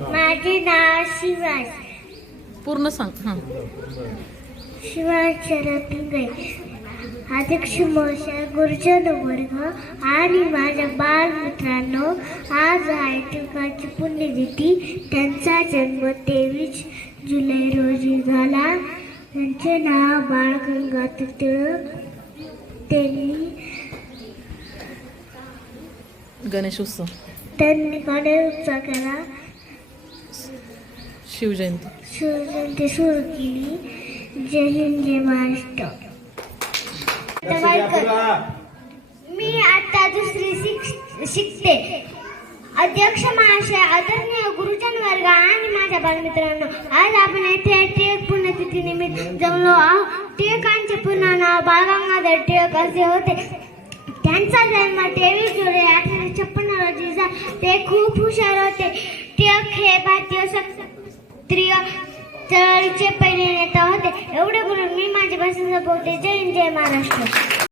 माझे नाव शिवाज. पूर्ण सांग. हां. शिवाज शरद पिंगळे. अध्यक्ष महोदय, गुरुजन वर्ग आणि माझ्या बालमित्रांनो, आज आहे टिळकांची पुण्यतिथी. त्यांचा जन्म 23 जुलै रोजी झाला. त्यांचे नाव बाळ गंगाधर टिळक. त्यांनी गणेश उत्सव, गणेश उत्सव केला. शिवजयंती सुरू केली. जय हिंद, जय महाराष्ट्र. मी आता दुसरी शिकते. अध्यक्ष महाशय, आदरणीय गुरुजन वर्ग आणि माझ्या बालमित्रांनो, आज आपण येथे टिळक पुण्यतिथी निमित्त जमलो आहोत. टिळकांचे पूर्ण नाव बाळ गंगाधर टिळक असे होते. त्यांचा जन्म 23 जुलै 1856 रोजी झाला. ते खूप हुशार होते. टिळक हे भारतीय क्षत्रिय चळवळीचे पहिले नेता होते. एवढे बोलून मी माझी भाषण संपवते. जय हिंद, जय महाराष्ट्र.